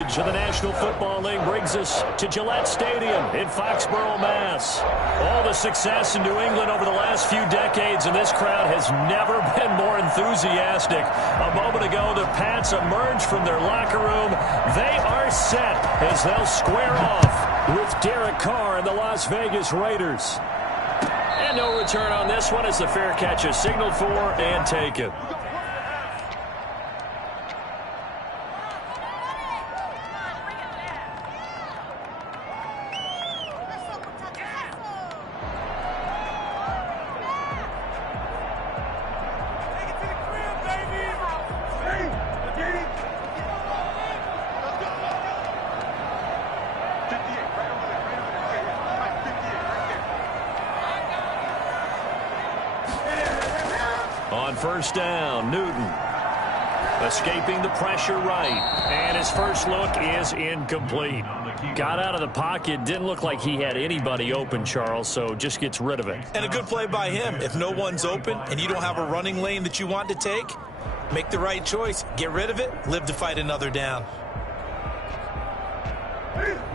Of the National Football League brings us to Gillette Stadium in Foxborough, Mass. All the success in New England over the last few decades, and this crowd has never been more enthusiastic. A moment ago, the Pats emerged from their locker room. They are set as they'll square off with Derek Carr and the Las Vegas Raiders. And no return on this one as the fair catch is signaled for and taken. On first down, Newton escaping the pressure right, and his first look is incomplete. Got out of the pocket, didn't look like he had anybody open, Charles, so just gets rid of it. And a good play by him. If no one's open and you don't have a running lane that you want to take, make the right choice. Get rid of it, live to fight another down.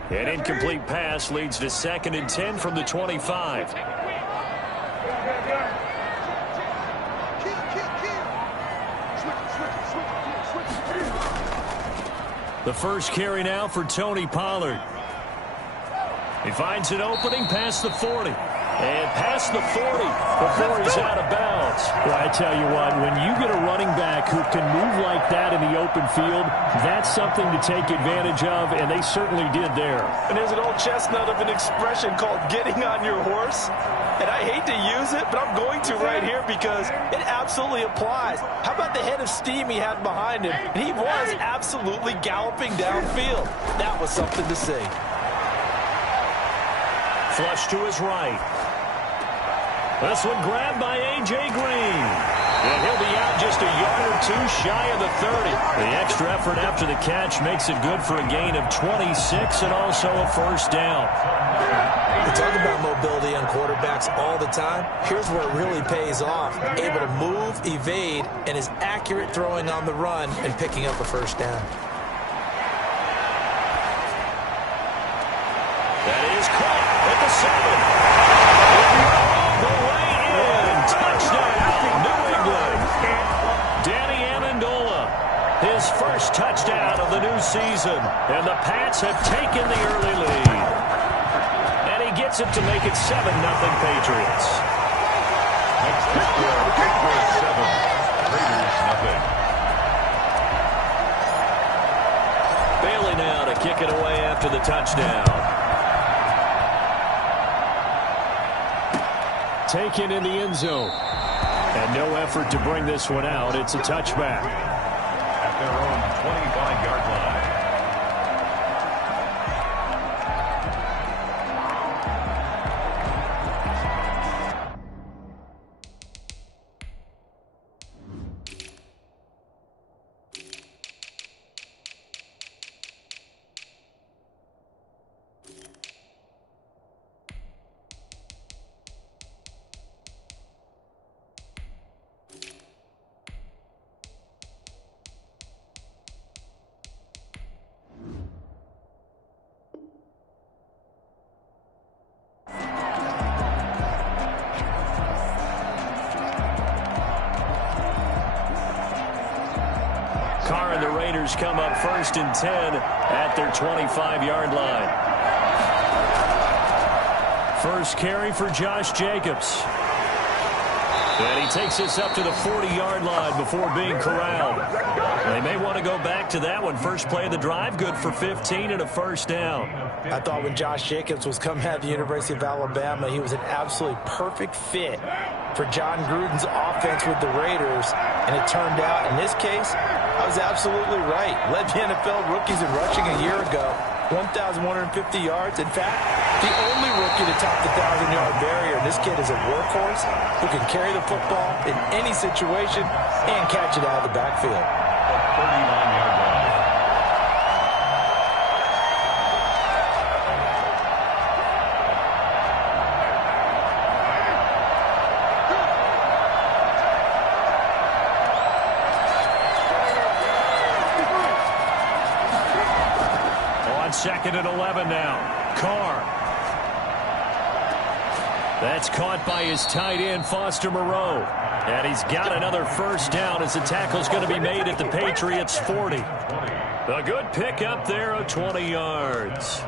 An incomplete pass leads to 2nd and 10 from the 25. The first carry now for Tony Pollard. He finds an opening past the 40. And past the 40 before he's out of bounds. Well, I tell you what, when you get a running back who can move like that in the open field, that's something to take advantage of, and they certainly did there. And there's an old chestnut of an expression called getting on your horse. And I hate to use it, but I'm going to right here because it absolutely applies. How about the head of steam he had behind him? And he was absolutely galloping downfield. That was something to see. Flush to his right. This one grabbed by A.J. Green. And he'll be out just a yard or two shy of the 30. The extra effort after the catch makes it good for a gain of 26 and also a first down. We talk about mobility on quarterbacks all the time. Here's where it really pays off. Able to move, evade, and is accurate throwing on the run and picking up a first down. That is caught at the 7. The way in. Touchdown, New England. Danny Amendola, his first touchdown of the new season. And the Pats have taken the early lead. And he gets it to make it 7-0 Patriots. Next score, Patriots 7, Raiders nothing. Bailey now to kick it away after the touchdown. Taken in the end zone. And no effort to bring this one out. It's a touchback. At their own 25-yard line. Carr and the Raiders come up 1st and 10 at their 25-yard line. First carry for Josh Jacobs. And he takes this up to the 40-yard line before being corralled. They may want to go back to that one. First play of the drive, good for 15 and a first down. I thought when Josh Jacobs was coming out of the University of Alabama, he was an absolutely perfect fit for John Gruden's offense with the Raiders. And it turned out, in this case, I was absolutely right. Led the NFL rookies in rushing a year ago, 1,150 yards. In fact, the only rookie to top the 1,000-yard barrier. And this kid is a workhorse who can carry the football in any situation and catch it out of the backfield. 39-yard line. 2nd and 11 now. Carr. That's caught by his tight end, Foster Moreau. And he's got another first down as the tackle's going to be made at the Patriots' 40. A good pickup there of 20 yards.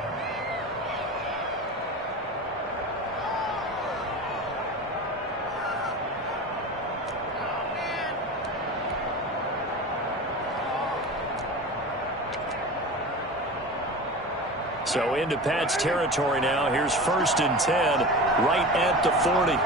So into Pat's territory now. Here's 1st and 10 right at the 40.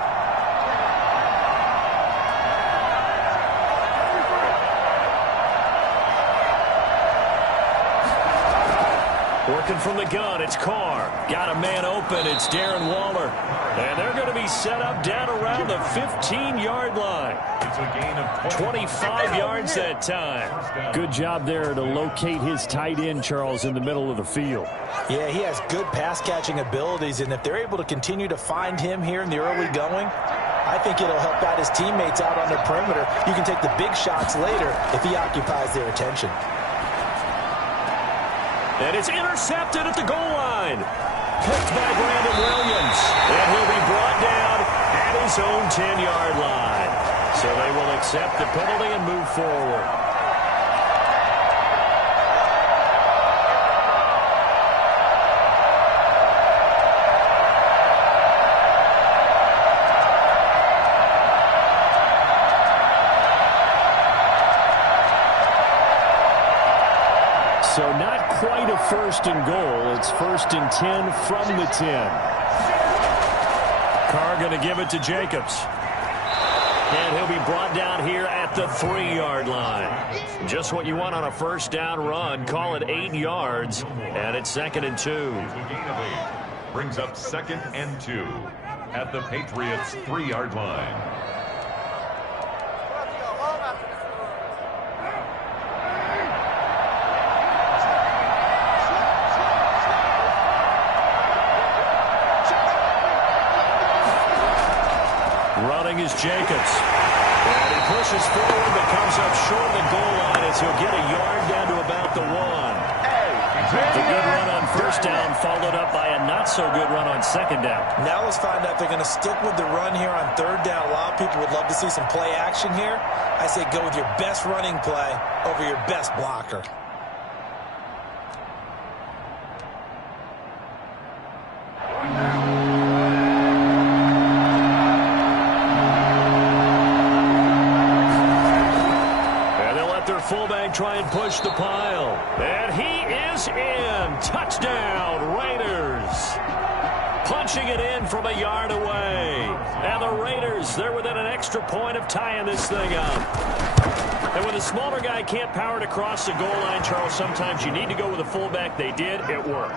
Working from the gun, it's Carr. Got a man open, it's Darren Waller. And they're going to be set up down around the 15-yard line. It's a gain of 25 yards that time. Good job there to locate his tight end, Charles, in the middle of the field. Yeah, he has good pass-catching abilities, and if they're able to continue to find him here in the early going, I think it'll help out his teammates out on the perimeter. You can take the big shots later if he occupies their attention. And it's intercepted at the goal line. Picked by Brandon Williams. And he'll be brought down at his own 10-yard line. So they will accept the penalty and move forward. So not quite a 1st and goal. It's 1st and 10 from the 10. Carr going to give it to Jacobs. And he'll be brought down here at the 3-yard line. Just what you want on a first down run. Call it 8 yards. And it's 2nd and 2. It's a gain of 8. Brings up 2nd and 2 at the Patriots' 3-yard line. Running is Jacobs. And he pushes forward but comes up short of the goal line as he'll get a yard down to about the 1. The good run on first down followed up by a not-so-good run on 2nd down. Now let's find out if they're going to stick with the run here on 3rd down. A lot of people would love to see some play action here. I say go with your best running play over your best blocker. Fullback try and push the pile. And he is in. Touchdown, Raiders. Punching it in from a yard away. And the Raiders, they're within an extra point of tying this thing up. And when the smaller guy can't power it across the goal line, Charles, sometimes you need to go with a fullback. They did. It worked.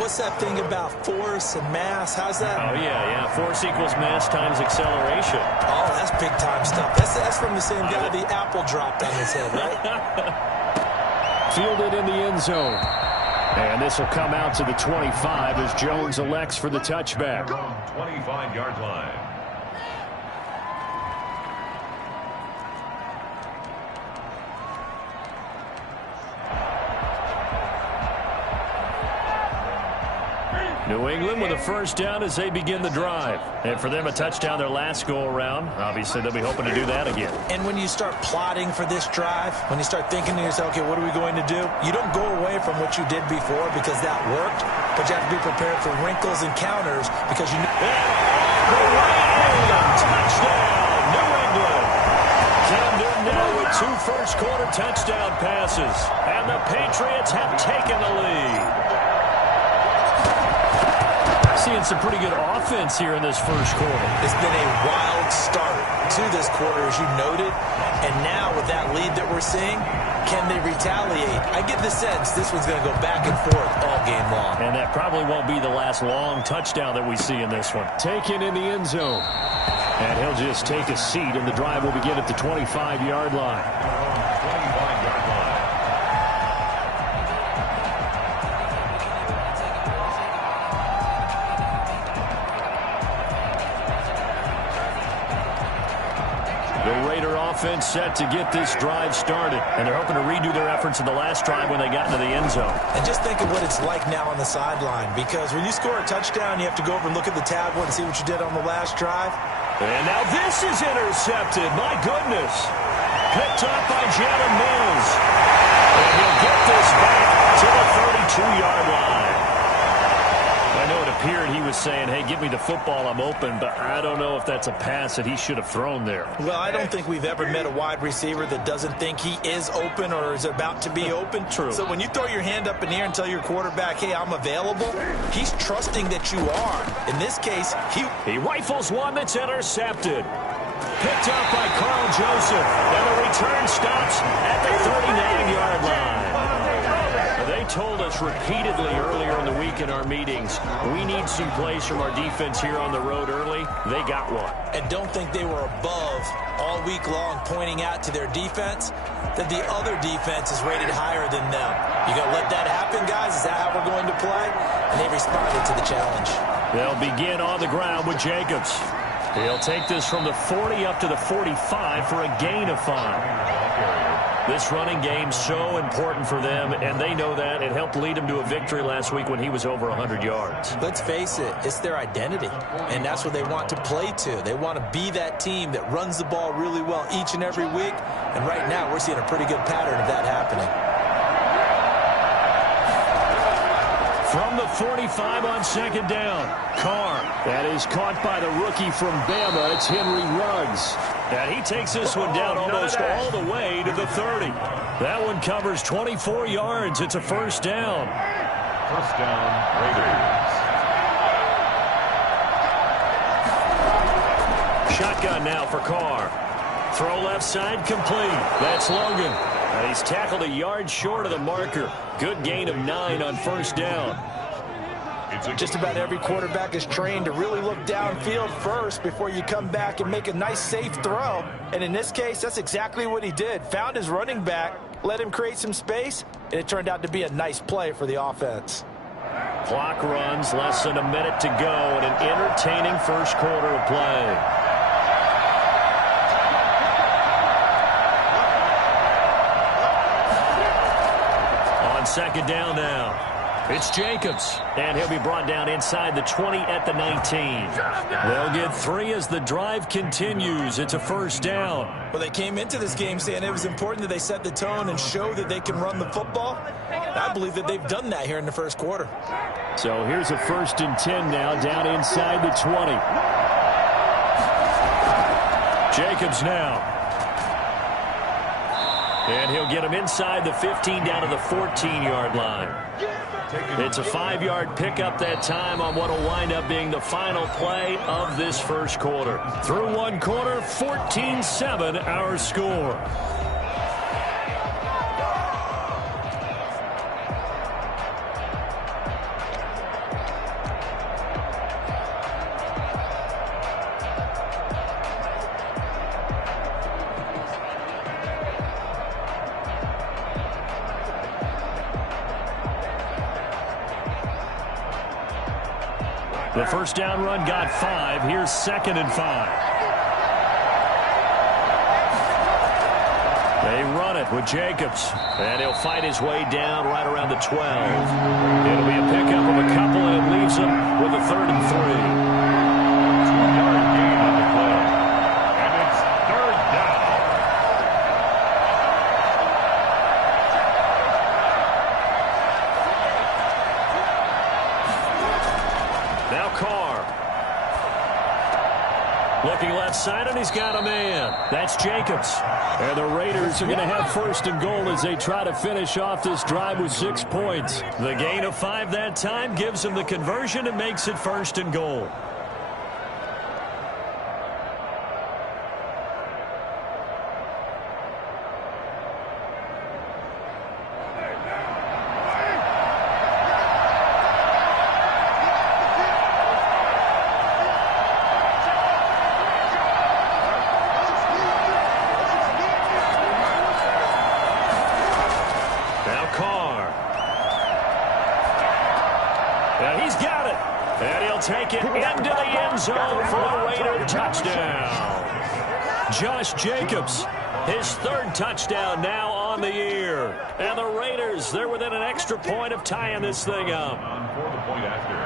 What's that thing about force and mass? How's that? Oh, yeah. Force equals mass times acceleration. Oh, that's big-time stuff. That's from the same guy the apple dropped on his head, right? Fielded in the end zone. And this will come out to the 25 as Jones elects for the touchback. 25-yard line. New England with a first down as they begin the drive. And for them, a touchdown their last go-around. Obviously, they'll be hoping to do that again. And when you start plotting for this drive, when you start thinking to yourself, okay, what are we going to do? You don't go away from what you did before because that worked, but you have to be prepared for wrinkles and counters because you know. The right touchdown, New England. Cam Newton now with 2 first-quarter touchdown passes. And the Patriots have taken the lead. Seeing some pretty good offense here in this first quarter. It's been a wild start to this quarter, as you noted. And now with that lead that we're seeing, can they retaliate? I get the sense this one's going to go back and forth all game long. And that probably won't be the last long touchdown that we see in this one. Taken in the end zone. And he'll just take a seat, and the drive will begin at the 25-yard line. 25-yard line. offense set to get this drive started. And they're hoping to redo their efforts in the last drive when they got into the end zone. And just think of what it's like now on the sideline, because when you score a touchdown, you have to go over and look at the tablet and see what you did on the last drive. And now this is intercepted. My goodness. Picked up by Jalen Mills. And he'll get this back to the 32-yard line. I know it appeared he was saying, hey, give me the football, I'm open, but I don't know if that's a pass that he should have thrown there. Well, I don't think we've ever met a wide receiver that doesn't think he is open or is about to be open. True. So when you throw your hand up in the air and tell your quarterback, hey, I'm available, he's trusting that you are. In this case, he rifles one that's intercepted. Picked up by Carl Joseph, and the return stops at the 39-yard line. They told us repeatedly earlier in the week in our meetings, we need some plays from our defense here on the road early. They got one. And don't think they were above all week long pointing out to their defense that the other defense is rated higher than them. You going to let that happen, guys? Is that how we're going to play? And they responded to the challenge. They'll begin on the ground with Jacobs. He'll take this from the 40 up to the 45 for a gain of 5. This running game so important for them, and they know that. It helped lead them to a victory last week when he was over 100 yards. Let's face it, it's their identity, and that's what they want to play to. They want to be that team that runs the ball really well each and every week, and right now we're seeing a pretty good pattern of that happening. From the 45 on second down, Carr. That is caught by the rookie from Bama. It's Henry Ruggs. And he takes this one down almost all the way to the 30. That one covers 24 yards. It's a first down. First down, Raiders. Shotgun now for Carr. Throw left side complete. That's Logan. And he's tackled a yard short of the marker. Good gain of 9 on first down. Just about every quarterback is trained to really look downfield first before you come back and make a nice, safe throw. And in this case, that's exactly what he did. Found his running back, let him create some space, and it turned out to be a nice play for the offense. Clock runs, less than a minute to go, and an entertaining first quarter of play. On second down now. It's Jacobs, and he'll be brought down inside the 20 at the 19. They'll get 3 as the drive continues. It's a first down. Well, they came into this game saying it was important that they set the tone and show that they can run the football. I believe that they've done that here in the first quarter. So here's a 1st and 10 now, down inside the 20. Jacobs now. And he'll get him inside the 15 down to the 14-yard line. It's a 5-yard pickup that time on what will wind up being the final play of this first quarter. Through one quarter, 14-7 our score. The first down run got 5. Here's 2nd and 5. They run it with Jacobs. And he'll fight his way down right around the 12. It'll be a pickup of a couple, and it leaves him with a 3rd and 3. 2-yard gain on the play. And it's 3rd down. Now Carr. Looking left side, and he's got a man. That's Jacobs. And the Raiders are going to have 1st and goal as they try to finish off this drive with 6 points. The gain of 5 that time gives them the conversion and makes it 1st and goal. Take it into the end zone for a Raider touchdown. Josh Jacobs His third touchdown now on the year. And the Raiders, they're within an extra point of tying this thing up. For the point after.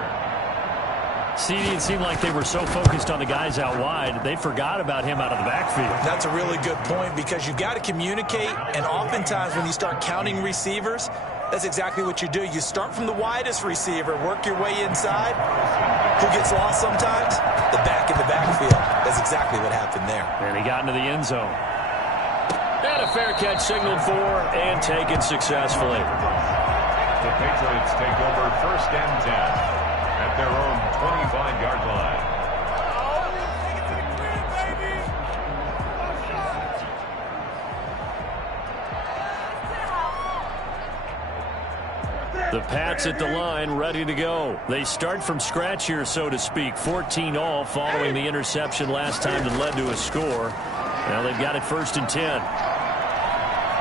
See, it seemed like they were so focused on the guys out wide, they forgot about him out of the backfield. That's a really good point because you've got to communicate, and oftentimes when you start counting receivers, that's exactly what you do. You start from the widest receiver, work your way inside. Who gets lost sometimes? The back in the backfield. That's exactly what happened there. And he got into the end zone. And a fair catch signaled for and taken successfully. The Patriots take over 1st and 10 at their own 25-yard line. The Pats at the line, ready to go. They start from scratch here, so to speak. 14 all following the interception last time that led to a score. Now they've got it 1st and 10.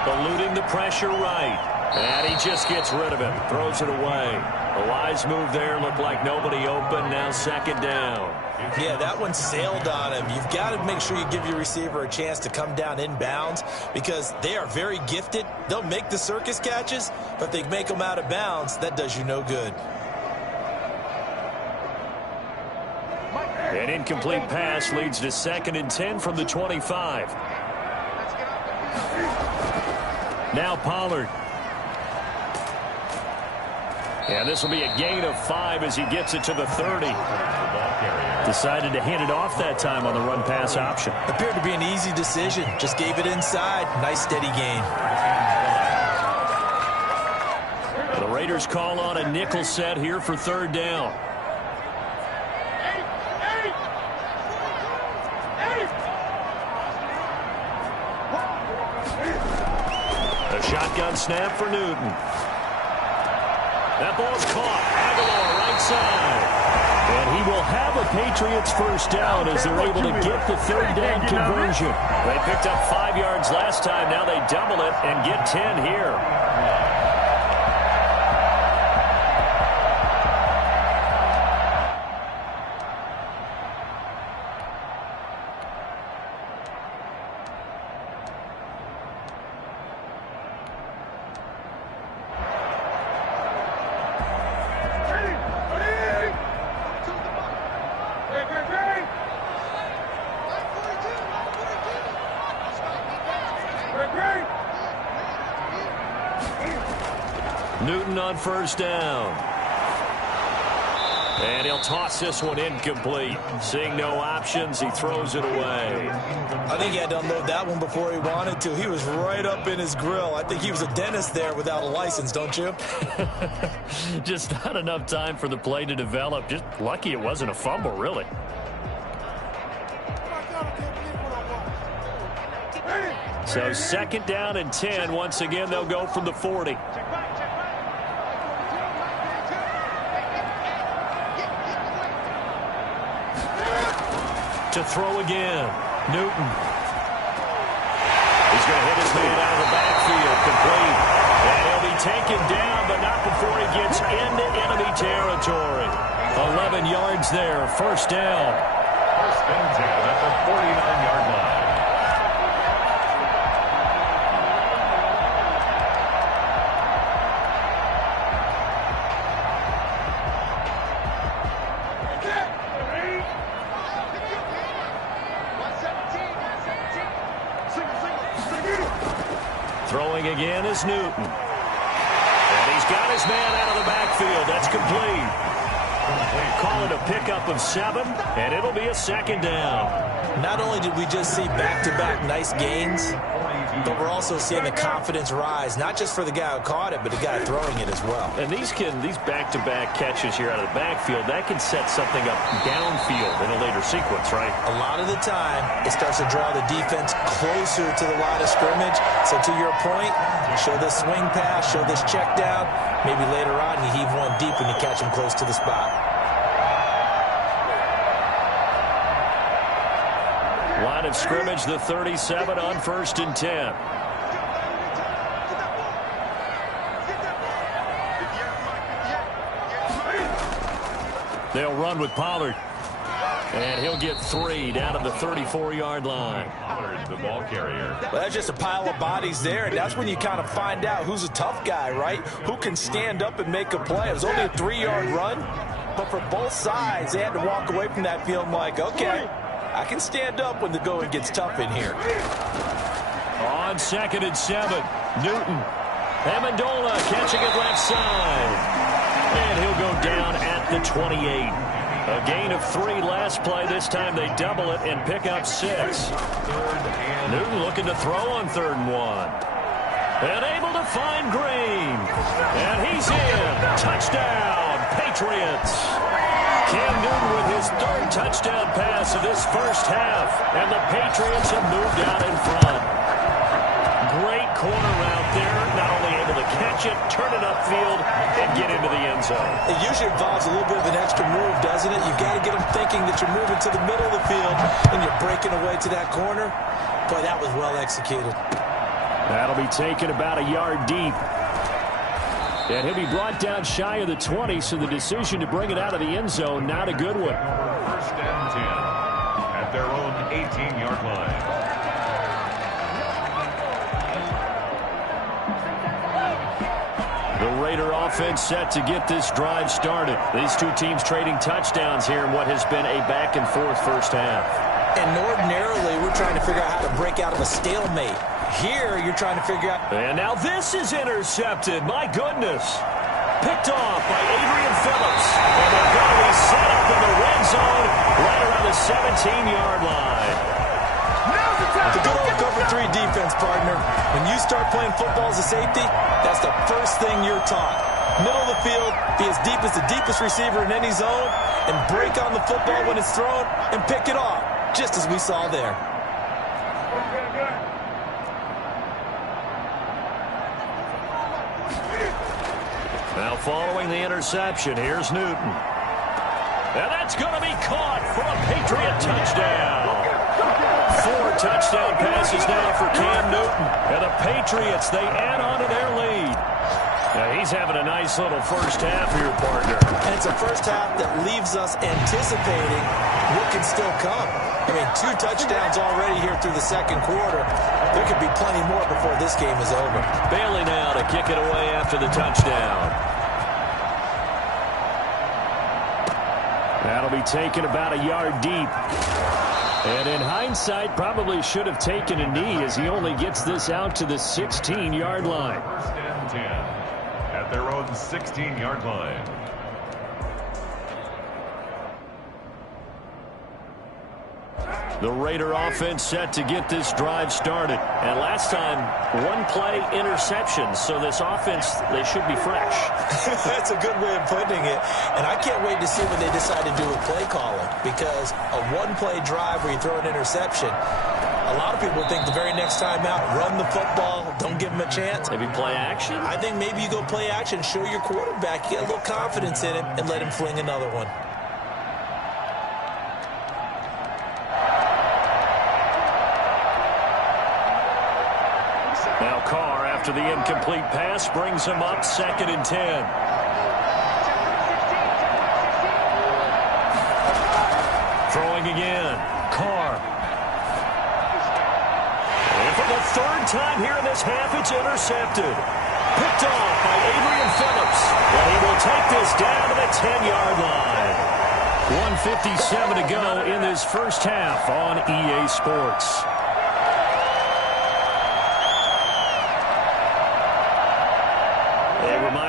Eluding the pressure right. And he just gets rid of it. Throws it away. A wise move there. Looked like nobody open. Now 2nd down. Yeah, that one sailed on him. You've got to make sure you give your receiver a chance to come down inbounds because they are very gifted. They'll make the circus catches, but if they make them out of bounds, that does you no good. An incomplete pass leads to 2nd and 10 from the 25. Now Pollard. And this will be a gain of 5 as he gets it to the 30. Decided to hand it off that time on the run-pass option. Appeared to be an easy decision. Just gave it inside. Nice, steady gain. The Raiders call on a nickel set here for 3rd down. A shotgun snap for Newton. That ball's caught. Aguilar right side. And he will have a Patriots 1st down as they're able to get the 3rd down conversion. They picked up 5 yards last time. Now they double it and get 10 here. Newton on 1st down. And he'll toss this one incomplete. Seeing no options, he throws it away. I think he had to unload that one before he wanted to. He was right up in his grill. I think he was a dentist there without a license, don't you? Just not enough time for the play to develop. Just lucky it wasn't a fumble, really. So 2nd down and 10. Once again, they'll go from the 40. To throw again. Newton. He's going to hit his man out of the backfield. Complete. And he'll be taken down, but not before he gets into enemy territory. 11 yards there. 1st down. 1st and 10 at the 49-yard line. Throwing again is Newton. And he's got his man out of the backfield. That's complete. Call it a pickup of 7, and it'll be a 2nd down. Not only did we just see back-to-back nice gains, but we're also seeing the confidence rise, not just for the guy who caught it, but the guy throwing it as well. And these back-to-back catches here out of the backfield, that can set something up downfield in a later sequence, right? A lot of the time, it starts to draw the defense closer to the line of scrimmage. So to your point, show this swing pass, show this check down. Maybe later on you heave one deep and you catch him close to the spot. Line of scrimmage, the 37 on 1st and 10. They'll run with Pollard. And he'll get 3 down at the 34-yard line. The ball carrier. Well, that's just a pile of bodies there, and that's when you kind of find out who's a tough guy, right? Who can stand up and make a play. It was only a 3-yard run, but for both sides, they had to walk away from that feeling like, okay, I can stand up when the going gets tough in here. On 2nd and 7, Newton. Amendola catching it left side. And he'll go down at the 28. A gain of 3 last play. This time they double it and pick up 6. Newton looking to throw on 3rd and 1. And able to find Green. And he's in. Touchdown, Patriots. Cam Newton with his 3rd touchdown pass of this first half. And the Patriots have moved out in front. Great corner out there. Not only able to catch it, turn it upfield, and get into the end zone. It usually involves a little bit of an extra move, doesn't it? You've got to get them thinking that you're moving to the middle of the field and you're breaking away to that corner. Boy, that was well executed. That'll be taken about a yard deep. And he'll be brought down shy of the 20, so the decision to bring it out of the end zone, not a good one. 1st and 10 at their own 18-yard line. The Raider offense set to get this drive started. These two teams trading touchdowns here in what has been a back-and-forth first half. And ordinarily, we're trying to figure out how to break out of a stalemate. Here, you're trying to figure out... And now this is intercepted. My goodness. Picked off by Adrian Phillips. And they're going to be set up in the red zone right around the 17-yard line. The good old cover 3 defense, partner. When you start playing football as a safety, that's the first thing you're taught. Middle of the field, be as deep as the deepest receiver in any zone, and break on the football when it's thrown, and pick it off, just as we saw there. Now following the interception, here's Newton. And that's going to be caught for a Patriot touchdown. 4 touchdown passes now for Cam Newton. And the Patriots, they add on to their lead. Now he's having a nice little first half here, partner. And it's a first half that leaves us anticipating what can still come. I mean, 2 touchdowns already here through the second quarter. There could be plenty more before this game is over. Bailey now to kick it away after the touchdown. That'll be taken about a yard deep. And in hindsight, probably should have taken a knee as he only gets this out to the 16-yard line. 1st and 10 at their own 16-yard line. The Raider offense set to get this drive started. And last time, 1 play interception. So this offense, they should be fresh. That's a good way of putting it. And I can't wait to see what they decide to do with play calling. Because a 1-play drive where you throw an interception, a lot of people think the very next time out, run the football, don't give them a chance. Maybe play action? I think maybe you go play action, show your quarterback, get a little confidence in him, and let him fling another one. Now Carr, after the incomplete pass, brings him up 2nd and 10. Throwing again. Carr. And for the 3rd time here in this half, it's intercepted. Picked off by Adrian Phillips. And he will take this down to the 10-yard line. 1:57 to go in this first half on EA Sports.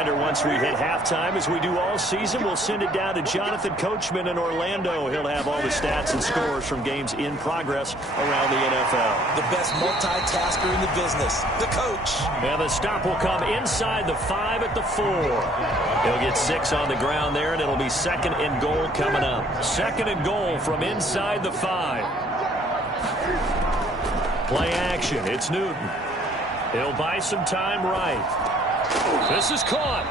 Once we hit halftime, as we do all season, we'll send it down to Jonathan Coachman in Orlando. He'll have all the stats and scores from games in progress around the NFL. The best multitasker in the business, the coach. Now the stop will come inside the 5 at the 4. He'll get 6 on the ground there, and it'll be 2nd and goal coming up. 2nd and goal from inside the 5. Play action. It's Newton. He'll buy some time right. This is caught.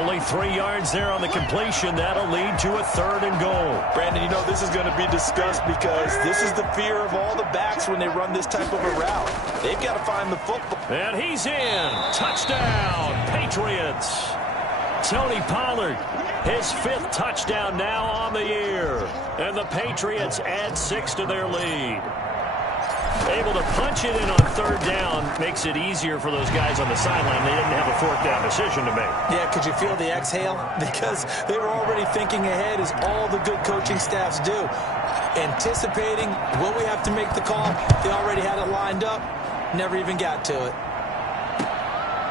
Only 3 yards there on the completion. That'll lead to a 3rd and goal. Brandon, you know this is going to be discussed because this is the fear of all the backs when they run this type of a route. They've got to find the football. And he's in. Touchdown, Patriots. Tony Pollard, his 5th touchdown now on the year. And the Patriots add 6 to their lead. Able to punch it in on 3rd down makes it easier for those guys on the sideline. They didn't have a 4th down decision to make. Yeah, could you feel the exhale? Because they were already thinking ahead, as all the good coaching staffs do. Anticipating, will we have to make the call? They already had it lined up. Never even got to it.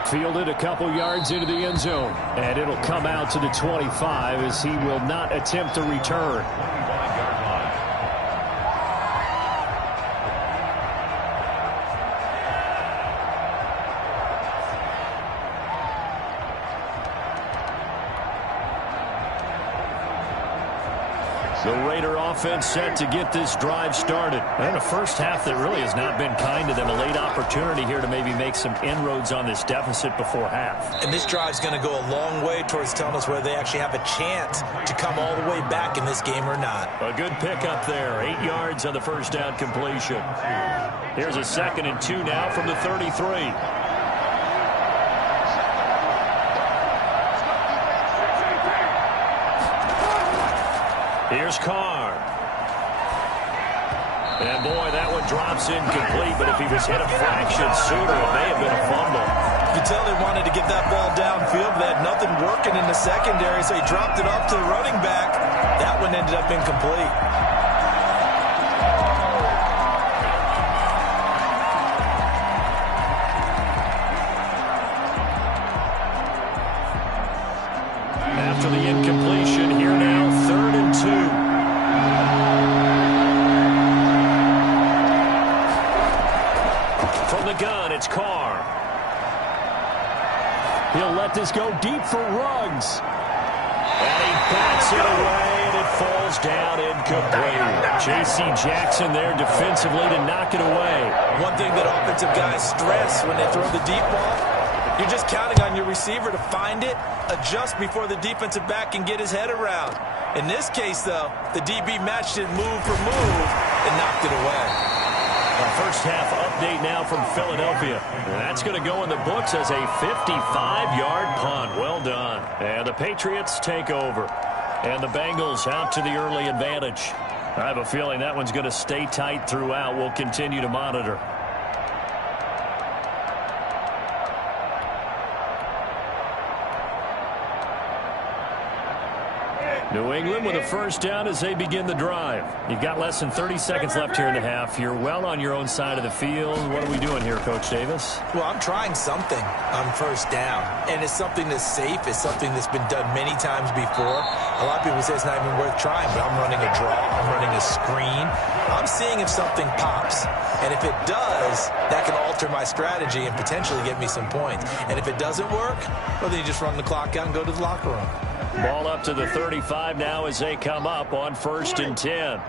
Fielded a couple yards into the end zone. And it'll come out to the 25 as he will not attempt to return. The Raider offense set to get this drive started. And a first half that really has not been kind to them. A late opportunity here to maybe make some inroads on this deficit before half. And this drive's going to go a long way towards telling us whether they actually have a chance to come all the way back in this game or not. A good pickup there. 8 yards on the first down completion. Here's a 2nd and 2 now from the 33. Here's Carr. And boy, that one drops incomplete, but if he was hit a fraction sooner, it may have been a fumble. You could tell they wanted to get that ball downfield, but they had nothing working in the secondary, so he dropped it off to the running back. That one ended up incomplete. After the incompletion, here now, 3rd and 2. From the gun, it's Carr. He'll let this go deep for Ruggs. And he bats it away, and it falls down incomplete. J.C. Jackson there defensively to knock it away. One thing that offensive guys stress when they throw the deep ball, you're just counting on your receiver to find it, adjust before the defensive back can get his head around. In this case, though, the DB matched it move for move and knocked it away. Our first half update now from Philadelphia. And that's going to go in the books as a 55-yard punt. Well done. And the Patriots take over. And the Bengals out to the early advantage. I have a feeling that one's going to stay tight throughout. We'll continue to monitor. New England with a first down as they begin the drive. You've got less than 30 seconds left here in the half. You're well on your own side of the field. What are we doing here, Coach Davis? Well, I'm trying something on first down, and it's something that's safe. It's something that's been done many times before. A lot of people say it's not even worth trying, but I'm running a draw. I'm running a screen. I'm seeing if something pops, and if it does, that can alter my strategy and potentially get me some points. And if it doesn't work, well, then you just run the clock out and go to the locker room. Ball up to the 35 now as they come up on 1st and 10.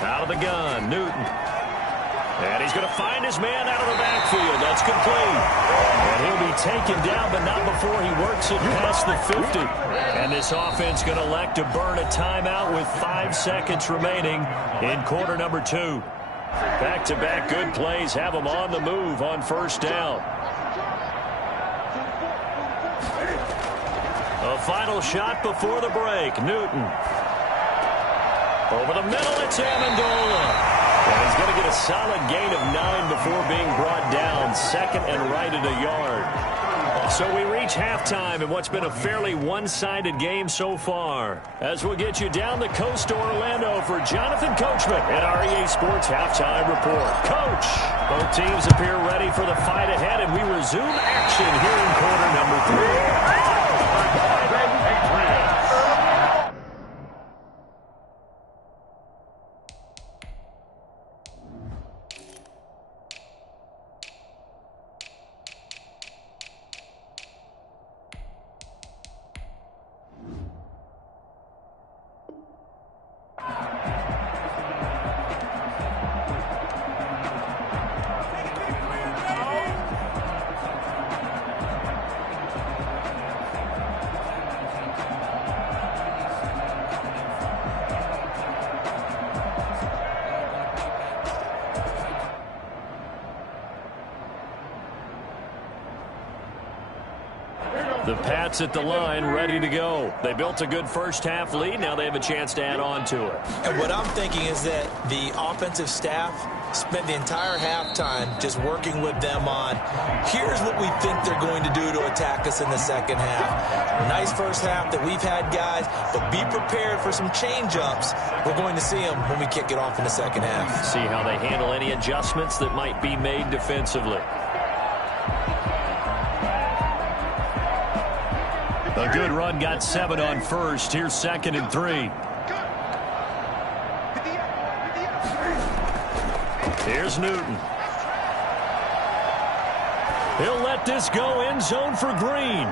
Out of the gun, Newton. And he's going to find his man out of the backfield. That's complete. And he'll be taken down, but not before he works it past the 50. And this offense going to elect to burn a timeout with 5 seconds remaining in quarter number 2. Back-to-back good plays have them on the move on first down. A final shot before the break. Newton. Over the middle, it's Amendola. And he's going to get a solid gain of 9 before being brought down. 2nd and right at a yard. So we reach halftime in what's been a fairly one-sided game so far. As we'll get you down the coast to Orlando for Jonathan Coachman at our EA Sports Halftime Report. Coach, both teams appear ready for the fight ahead, and we resume action here in quarter number 3. The Pats at the line, ready to go. They built a good first-half lead. Now they have a chance to add on to it. And what I'm thinking is that the offensive staff spent the entire halftime just working with them on, here's what we think they're going to do to attack us in the second half. Nice first half that we've had, guys, but be prepared for some change-ups. We're going to see them when we kick it off in the second half. See how they handle any adjustments that might be made defensively. A good run, got 7 on first. Here's 2nd and 3. Here's Newton. He'll let this go end zone for Green.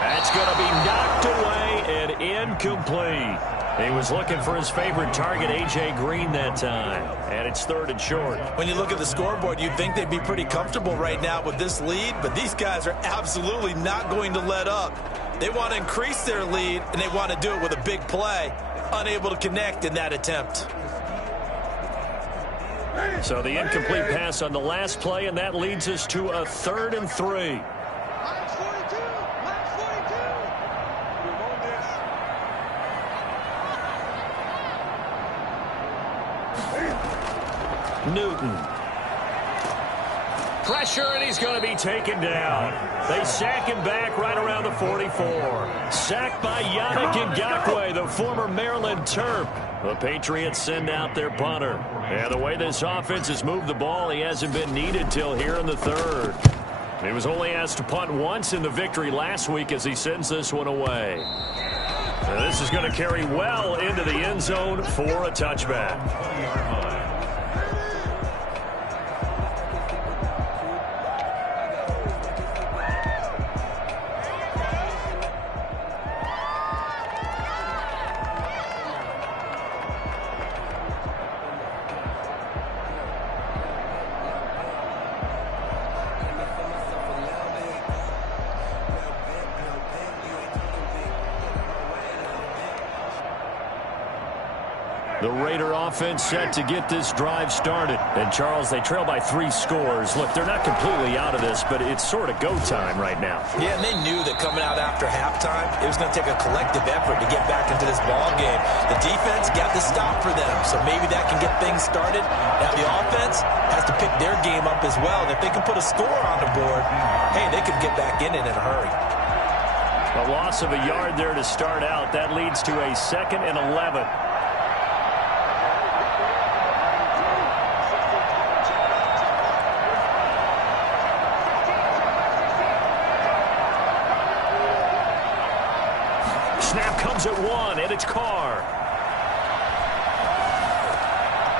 That's going to be knocked away and incomplete. He was looking for his favorite target, A.J. Green, that time. And it's 3rd and short. When you look at the scoreboard, you'd think they'd be pretty comfortable right now with this lead, but these guys are absolutely not going to let up. They want to increase their lead, and they want to do it with a big play. Unable to connect in that attempt. So the incomplete pass on the last play, and that leads us to a 3rd and 3. Newton. Pressure, and he's going to be taken down. They sack him back right around the 44. Sacked by Yannick Ngakoue, the former Maryland Terp. The Patriots send out their punter. And the way this offense has moved the ball, he hasn't been needed till here in the 3rd. He was only asked to punt once in the victory last week as he sends this one away. Now this is going to carry well into the end zone for a touchback. The Raider offense set to get this drive started. And, Charles, they trail by 3 scores. Look, they're not completely out of this, but it's sort of go time right now. Yeah, and they knew that coming out after halftime, it was going to take a collective effort to get back into this ball game. The defense got the stop for them, so maybe that can get things started. Now the offense has to pick their game up as well. And if they can put a score on the board, hey, they could get back in it in a hurry. A loss of a yard there to start out. That leads to a 2nd and 11. Snap comes at 1, and it's Carr.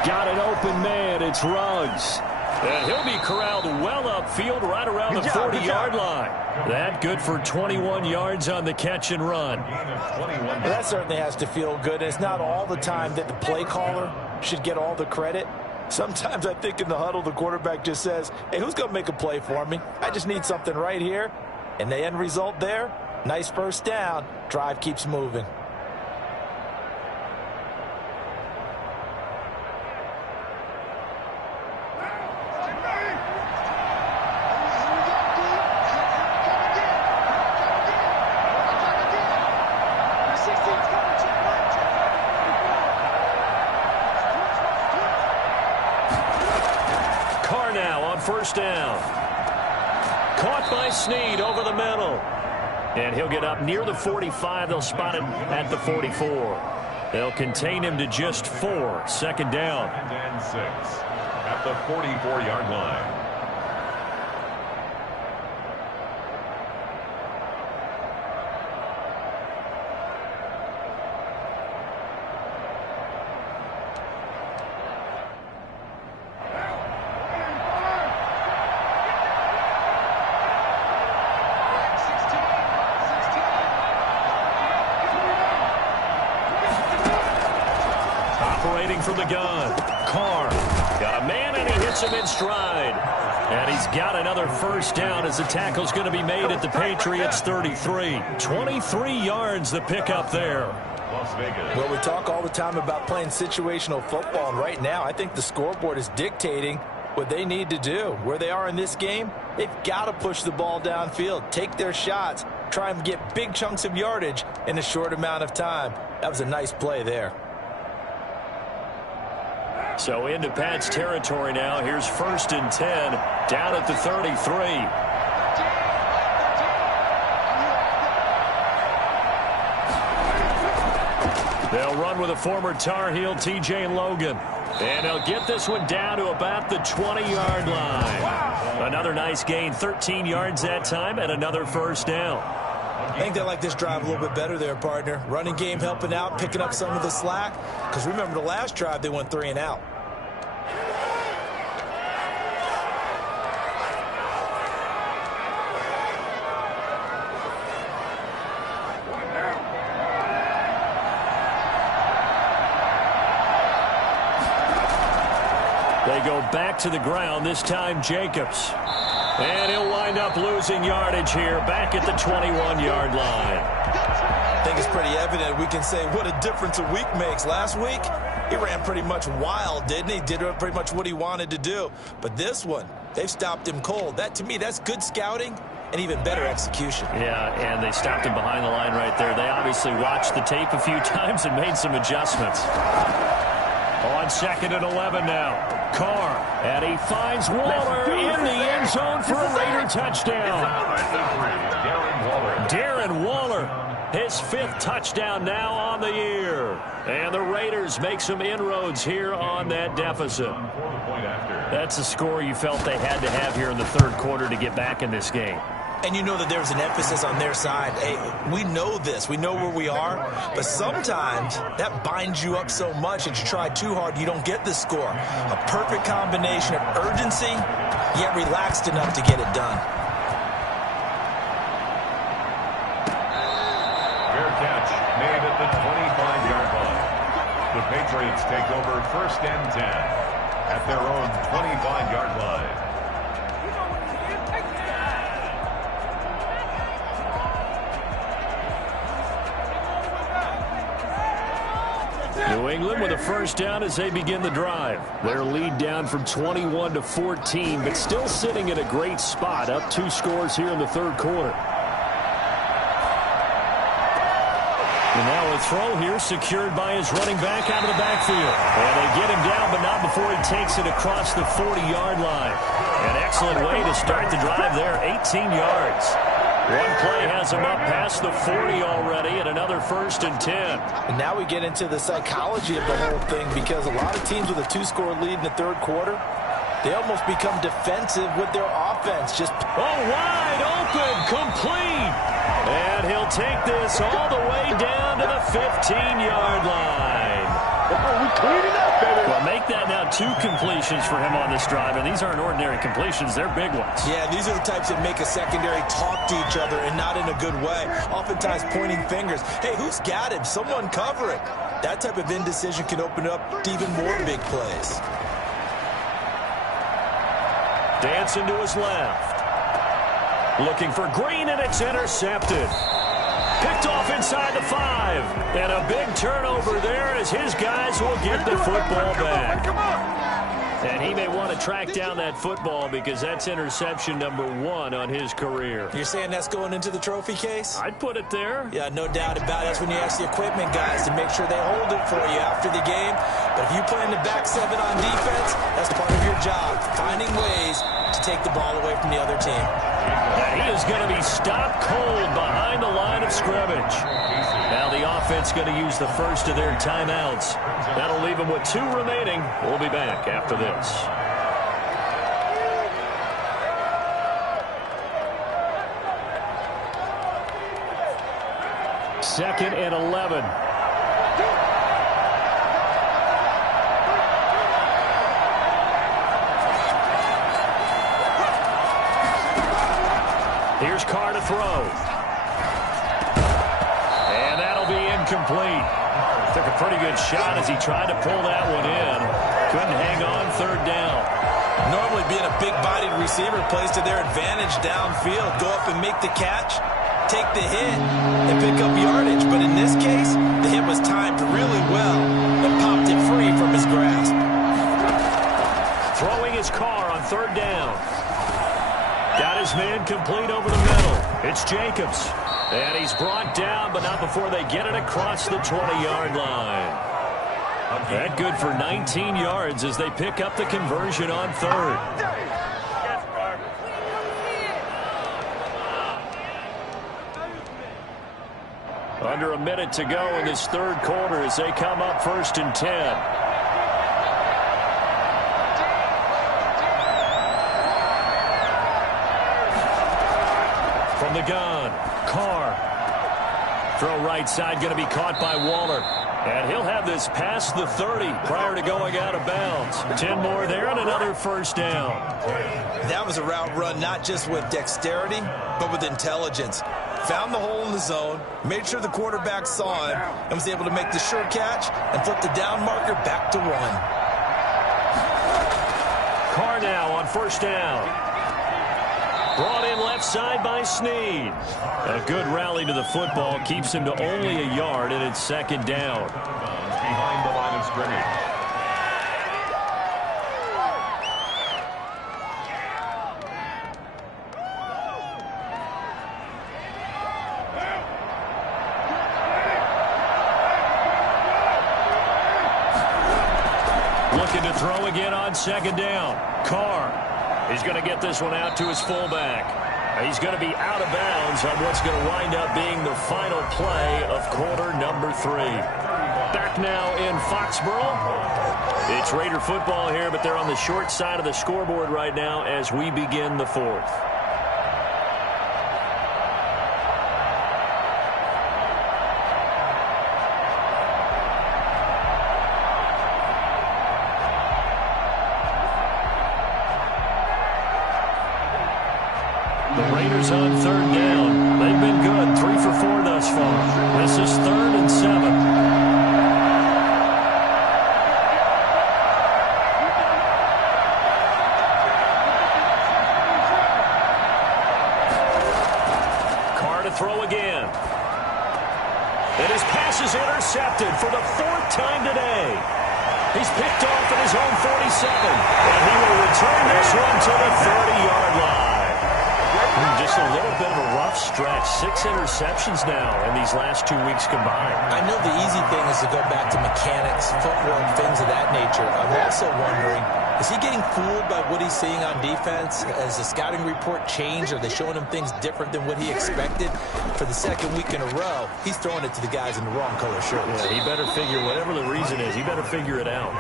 Got an open man. It's Ruggs. And he'll be corralled well upfield right around the 40-yard line. That good for 21 yards on the catch and run. Well, that certainly has to feel good. It's not all the time that the play caller should get all the credit. Sometimes I think in the huddle, the quarterback just says, hey, who's going to make a play for me? I just need something right here. And the end result there, nice first down. Drive keeps moving. Carr now on first down. Caught by Snead over the middle. And he'll get up near the 45. They'll spot him at the 44. They'll contain him to just 4. Second down. And 6 at the 44-yard line. Operating from the gun. Carr got a man, and he hits him in stride. And he's got another first down as the tackle's going to be made at the Patriots 33. 23 yards the pickup there. Las Vegas. Well, we talk all the time about playing situational football, and right now I think the scoreboard is dictating what they need to do. Where they are in this game, they've got to push the ball downfield, take their shots, try and get big chunks of yardage in a short amount of time. That was a nice play there. So into Pats territory now. Here's 1st and 10 down at the 33. They'll run with a former Tar Heel, TJ Logan. And they'll get this one down to about the 20-yard line. Another nice gain, 13 yards that time, and another first down. I think they like this drive a little bit better there, partner. Running game helping out, picking up some of the slack. Because remember the last drive, they went 3 and out. They go back to the ground, this time Jacobs. And he'll wind up losing yardage here, back at the 21-yard line. I think it's pretty evident. We can say what a difference a week makes. Last week, he ran pretty much wild, didn't he? Did pretty much what he wanted to do. But this one, they've stopped him cold. That, to me, that's good scouting and even better execution. Yeah, and they stopped him behind the line right there. They obviously watched the tape a few times and made some adjustments. On 2nd and 11 now. Carr, and he finds Waller in the end zone for a Raider touchdown. Darren Waller, his 5th touchdown now on the year. And the Raiders make some inroads here on that deficit. That's a score you felt they had to have here in the 3rd quarter to get back in this game. And you know that there was an emphasis on their side. Hey, we know this. We know where we are. But sometimes that binds you up so much that you try too hard, you don't get the score. A perfect combination of urgency, yet relaxed enough to get it done. Fair catch made at the 25-yard line. The Patriots take over 1st and 10 at their own 25-yard line. New England with a first down as they begin the drive. Their lead down from 21 to 14, but still sitting in a great spot, up 2 scores here in the 3rd quarter. And now a throw here secured by his running back out of the backfield. And they get him down, but not before he takes it across the 40-yard line. An excellent way to start the drive there, 18 yards. One play has him up past the 40 already, and another 1st and 10. And now we get into the psychology of the whole thing, because a lot of teams with a 2-score lead in the 3rd quarter, they almost become defensive with their offense. Just wide open, complete. And he'll take this all the way down to the 15-yard line. We cleaned it up, baby. Well, make that now 2 completions for him on this drive, and these aren't ordinary completions. They're big ones. Yeah, these are the types that make a secondary talk to each other, and not in a good way. Oftentimes pointing fingers. Hey, who's got him? Someone cover it. That type of indecision can open up to even more big plays. Dancing to his left. Looking for Green, and it's intercepted. Picked off inside the 5. And a big turnover there as his guys will get the football back. And he may want to track down that football because that's interception number 1 on his career. You're saying that's going into the trophy case? I'd put it there. Yeah, no doubt about it. That's when you ask the equipment guys to make sure they hold it for you after the game. But if you play in the back 7 on defense, that's part of your job, finding ways to take the ball away from the other team. And he is going to be stopped cold behind the line of scrimmage. Now the offense going to use the first of their timeouts. That'll leave them with 2 remaining. We'll be back after this. Second and 11. Here's Carr to throw. And that'll be incomplete. Took a pretty good shot as he tried to pull that one in. Couldn't hang on, 3rd down. Normally being a big-bodied receiver plays to their advantage downfield. Go up and make the catch, take the hit, and pick up yardage. But in this case, the hit was timed really well and popped it free from his grasp. Throwing his Carr on third down. Got his man complete over the middle. It's Jacobs. And he's brought down, but not before they get it across the 20-yard line. That good for 19 yards as they pick up the conversion on third. Under a minute to go in this third quarter as they come up 1st and 10. From the gun, Carr. Throw right side, going to be caught by Waller. And he'll have this past the 30 prior to going out of bounds. 10 more there and another first down. That was a route run not just with dexterity, but with intelligence. Found the hole in the zone, made sure the quarterback saw him, and was able to make the sure catch and flip the down marker back to 1. Carr now on first down. Brought in left side by Snead. A good rally to the football keeps him to only a yard, and it's 2nd down. Behind the line of scrimmage. Looking to throw again on 2nd down. Carr. He's going to get this one out to his fullback. He's going to be out of bounds on what's going to wind up being the final play of quarter number 3. Back now in Foxborough. It's Raider football here, but they're on the short side of the scoreboard right now as we begin the 4th. The Raiders on 3rd down. They've been good. 3 for 4 thus far. This is 3rd and 7. Carr to throw again. And his pass is intercepted for the 4th time today. He's picked off at his own 47. And he will return this one to the 30-yard line. Just a little bit of a rough stretch. 6 interceptions now in these last 2 weeks combined. I know the easy thing is to go back to mechanics, footwork, things of that nature. I'm also wondering, is he getting fooled by what he's seeing on defense? Has the scouting report changed? Are they showing him things different than what he expected? For the 2nd week in a row, he's throwing it to the guys in the wrong color shirts. Yeah, he better figure, whatever the reason is, he better figure it out.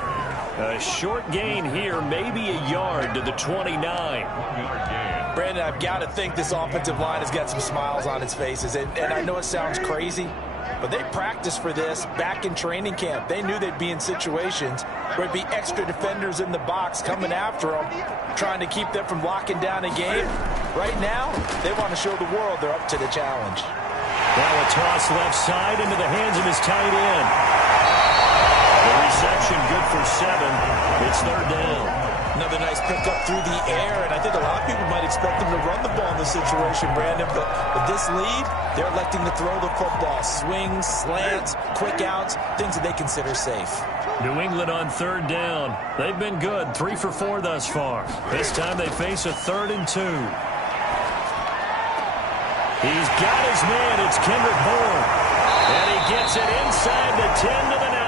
A short gain here, maybe a yard to the 29. Brandon, I've got to think this offensive line has got some smiles on its faces. And I know it sounds crazy, but they practiced for this back in training camp. They knew they'd be in situations where it'd be extra defenders in the box coming after them, trying to keep them from locking down a game. Right now, they want to show the world they're up to the challenge. Now a toss left side into the hands of his tight end. The reception good for 7. It's 3rd down. Another nice pickup through the air, and I think a lot of people might expect them to run the ball in this situation, Brandon, but with this lead, they're electing to throw the football. Swings, slants, quick outs, things that they consider safe. New England on 3rd down. They've been good, 3 for 4 thus far. This time they face a 3rd and 2. He's got his man, it's Kendrick Bourne, and he gets it inside the 10 to the 9.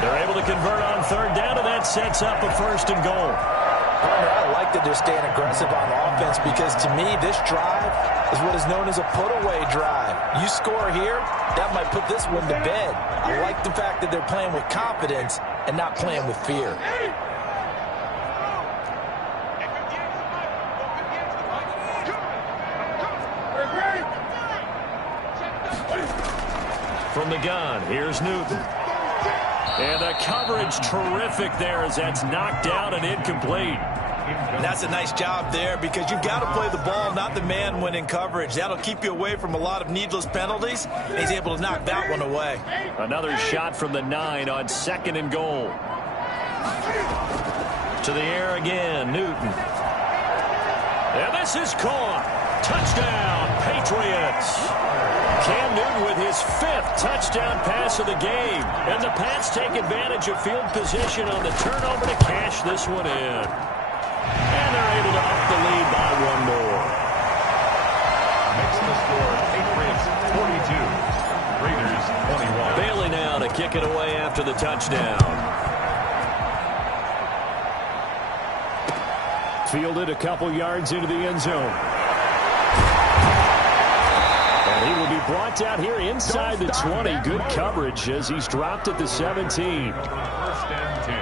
They're able to convert on 3rd down, and that sets up a 1st and goal. I like that they're staying aggressive on offense because, to me, this drive is what is known as a put-away drive. You score here, that might put this one to bed. I like the fact that they're playing with confidence and not playing with fear. From the gun, here's Newton. And the coverage terrific there as that's knocked down and incomplete. And that's a nice job there because you've got to play the ball, not the man when in coverage. That'll keep you away from a lot of needless penalties. He's able to knock that one away. Another shot from the 9 on 2nd and goal. To the air again, Newton. And this is caught. Touchdown, Patriots. Cam Newton with his 5th touchdown pass of the game. And the Pats take advantage of field position on the turnover to cash this one in. able to up the lead by one more. Makes the score Patriots 42, Raiders 21. Bailey now to kick it away after the touchdown. Fielded a couple yards into the end zone. And he will be brought down here inside the 20. Good coverage as he's dropped at the 17. First and 10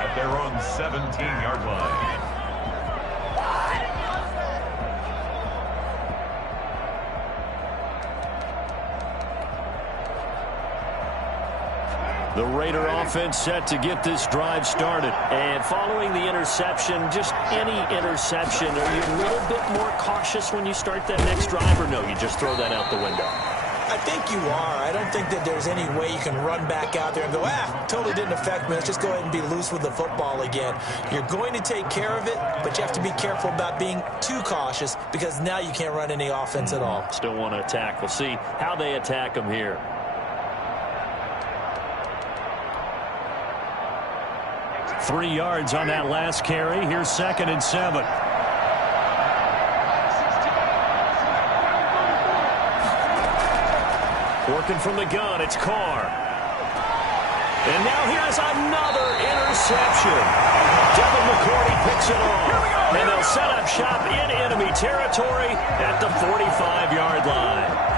at their own 17-yard line. The Raider offense set to get this drive started. And following the interception, just any interception, are you a little bit more cautious when you start that next drive, or no, you just throw that out the window? I think you are. I don't think that there's any way you can run back out there and go, totally didn't affect me. Let's just go ahead and be loose with the football again. You're going to take care of it, but you have to be careful about being too cautious because now you can't run any offense at all. Still want to attack. We'll see how they attack them here. Three yards on that last carry. Here's 2nd and 7. Working from the gun, it's Carr. And now here's another interception. Devin McCourty picks it off. And they'll set up shop in enemy territory at the 45-yard line.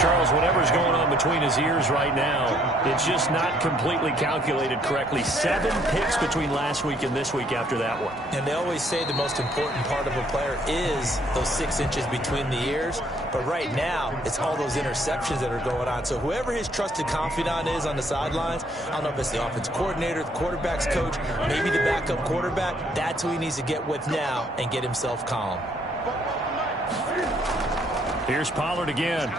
Charles, whatever's going on between his ears right now, it's just not completely calculated correctly. 7 picks between last week and this week after that one. And they always say the most important part of a player is those 6 inches between the ears. But right now, it's all those interceptions that are going on. So whoever his trusted confidant is on the sidelines, I don't know if it's the offense coordinator, the quarterback's coach, maybe the backup quarterback, that's who he needs to get with now and get himself calm. Here's Pollard again.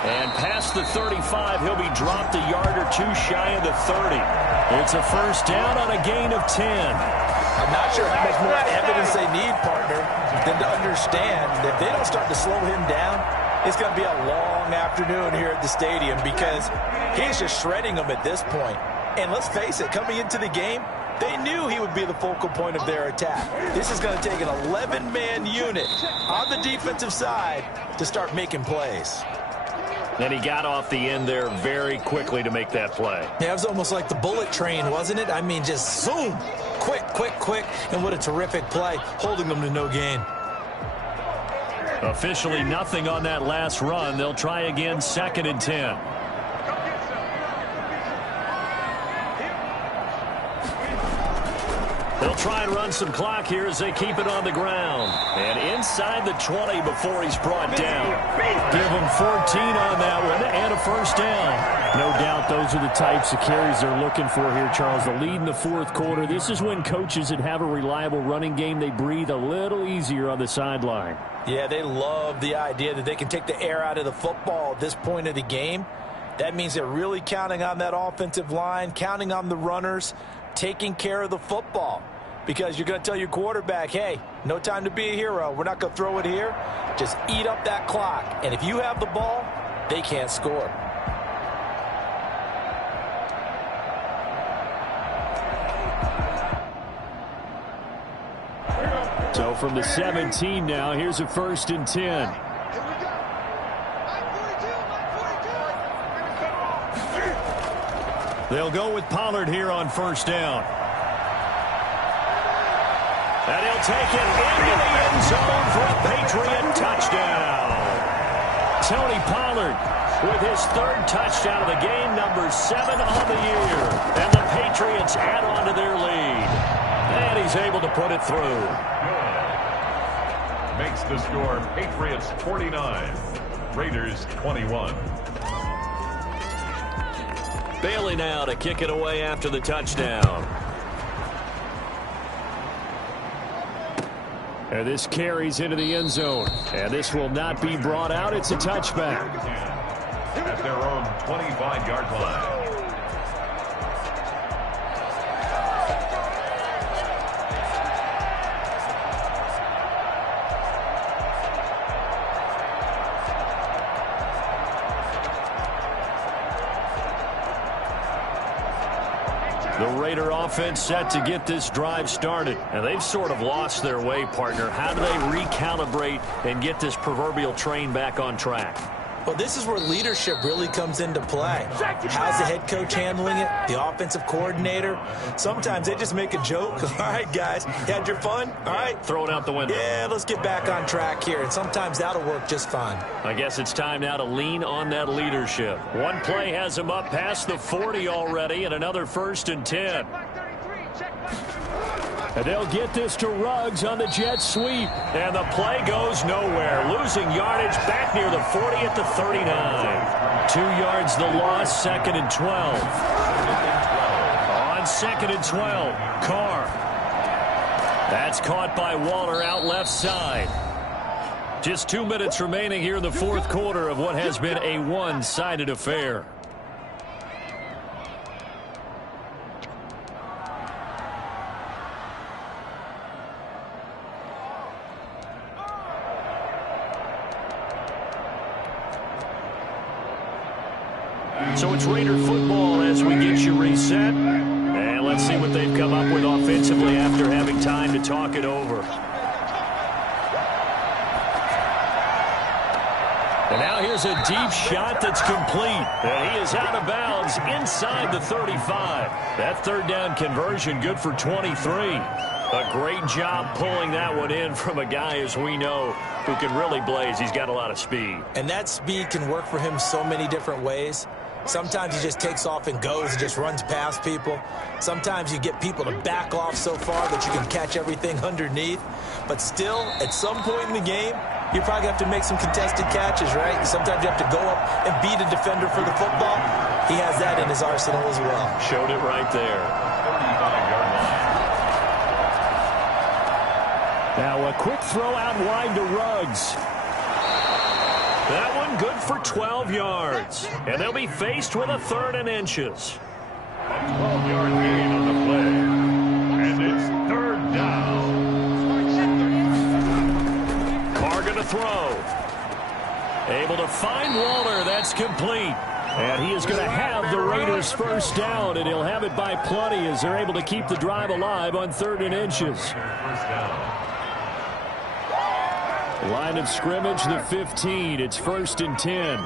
And past the 35, he'll be dropped a yard or two shy of the 30. It's a first down on a gain of 10. I'm not sure how much more evidence they need, partner, than to understand that if they don't start to slow him down, it's going to be a long afternoon here at the stadium because he's just shredding them at this point. And let's face it, coming into the game, they knew he would be the focal point of their attack. This is going to take an 11-man unit on the defensive side to start making plays. Then he got off the end there very quickly to make that play. Yeah, it was almost like the bullet train, wasn't it? I mean, just zoom, quick, quick, quick, and what a terrific play, holding them to no gain. Officially nothing on that last run. They'll try again, 2nd and 10. They'll try and run some clock here as they keep it on the ground. And inside the 20 before he's brought down. Give him 14 on that one and a first down. No doubt those are the types of carries they're looking for here, Charles. The lead in the 4th quarter. This is when coaches that have a reliable running game, they breathe a little easier on the sideline. Yeah, they love the idea that they can take the air out of the football at this point of the game. That means they're really counting on that offensive line, counting on the runners, taking care of the football. Because you're going to tell your quarterback, hey, no time to be a hero. We're not going to throw it here. Just eat up that clock. And if you have the ball, they can't score. So from the 17 now, here's a 1st and 10. They'll go with Pollard here on first down. And he'll take it into the end zone for a Patriot touchdown. Tony Pollard with his 3rd touchdown of the game, number 7 on the year. And the Patriots add on to their lead. And he's able to put it through. Makes the score Patriots 49, Raiders 21. Bailey now to kick it away after the touchdown. And this carries into the end zone. And this will not be brought out. It's a touchback. At their own 25-yard line. The Raider offense set to get this drive started. And they've sort of lost their way, partner. How do they recalibrate and get this proverbial train back on track? Well, this is where leadership really comes into play. How's the head coach handling it? The offensive coordinator? Sometimes they just make a joke. All right, guys, you had your fun? All right. Throw it out the window. Yeah, let's get back on track here. And sometimes that'll work just fine. I guess it's time now to lean on that leadership. One play has him up past the 40 already, and another 1st and 10. And they'll get this to Ruggs on the jet sweep. And the play goes nowhere. Losing yardage back near the 40 at the 39. 2 yards the loss, 2nd and 12. On 2nd and 12, Carr. That's caught by Waller out left side. Just 2 minutes remaining here in the 4th quarter of what has been a one-sided affair. So it's Raider football as we get you reset. And let's see what they've come up with offensively after having time to talk it over. And now here's a deep shot that's complete. And he is out of bounds inside the 35. That 3rd down conversion good for 23. A great job pulling that one in from a guy, as we know, who can really blaze. He's got a lot of speed. And that speed can work for him so many different ways. Sometimes he just takes off and goes and just runs past people. Sometimes you get people to back off so far that you can catch everything underneath. But still, at some point in the game, you probably have to make some contested catches, right? Sometimes you have to go up and beat a defender for the football. He has that in his arsenal as well. Showed it right there. 35-yard line. Now a quick throw out wide to Ruggs. That one good for 12 yards. And they'll be faced with a 3rd and inches. A 12-yard gain on the play. And it's 3rd down. Carr going to throw. Able to find Waller. That's complete. And he is going to have the Raiders' 1st down, and he'll have it by plenty as they're able to keep the drive alive on 3rd and inches. 1st down. Line of scrimmage, the 15. It's 1st and 10.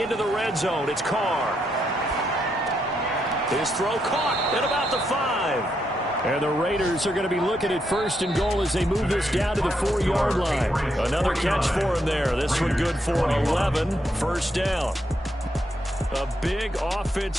Into the red zone. It's Carr. His throw caught at about the 5. And the Raiders are going to be looking at 1st and goal as they move this down to the 4-yard line. Another catch for him there. This one good for 11. 1st down. A big offense.